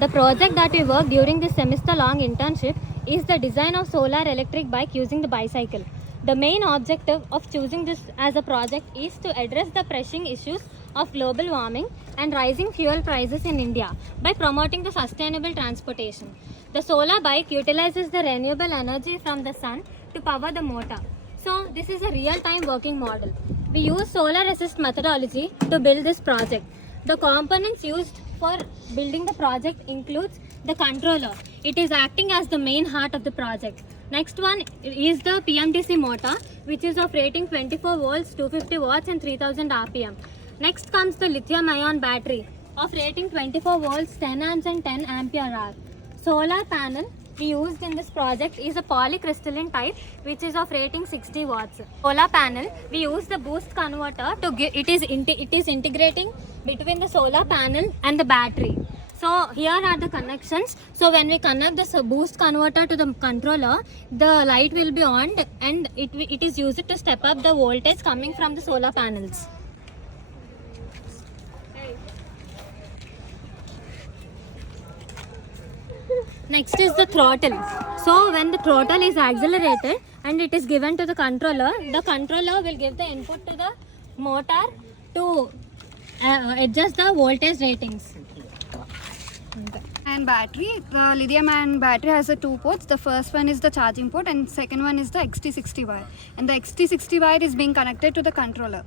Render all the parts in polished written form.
The project that we worked during this semester-long internship is the design of solar electric bike using the bicycle. The main objective of choosing this as a project is to address the pressing issues of global warming and rising fuel prices in India by promoting the sustainable transportation. The solar bike utilizes the renewable energy from the sun to power the motor. So this is a real-time working model. We use solar assist methodology to build this project. The components used for building the project includes the controller. It is acting as the main heart of the project. Next one is the PMDC motor, which is of rating 24 volts, 250 watts and 3000 RPM. Next comes the lithium ion battery of rating 24 volts, 10 amps and 10 ampere hour. Solar panel we used in this project is a polycrystalline type, which is of rating 60 watts. Solar panel, we use the boost converter to give it is integrating between the solar panel and the battery. So here are the connections. So when we connect this boost converter to the controller, the light will be on and it is used to step up the voltage coming from the solar panels. Next is the throttle. So when the throttle is accelerated and it is given to the controller will give the input to the motor to adjust the voltage ratings. And battery, the lithium ion battery has 2 ports. The first one is the charging port and second one is the XT60 wire. And the XT60 wire is being connected to the controller.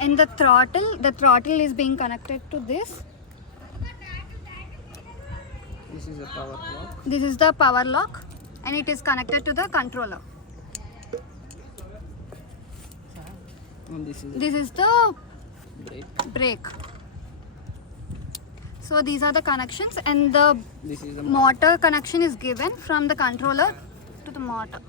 And the throttle is being connected to this. This is a power block. This is the power lock and it is connected to the controller. And this This is the brake. brake. So these are the connections and the This is the motor connection is given from the controller to the motor.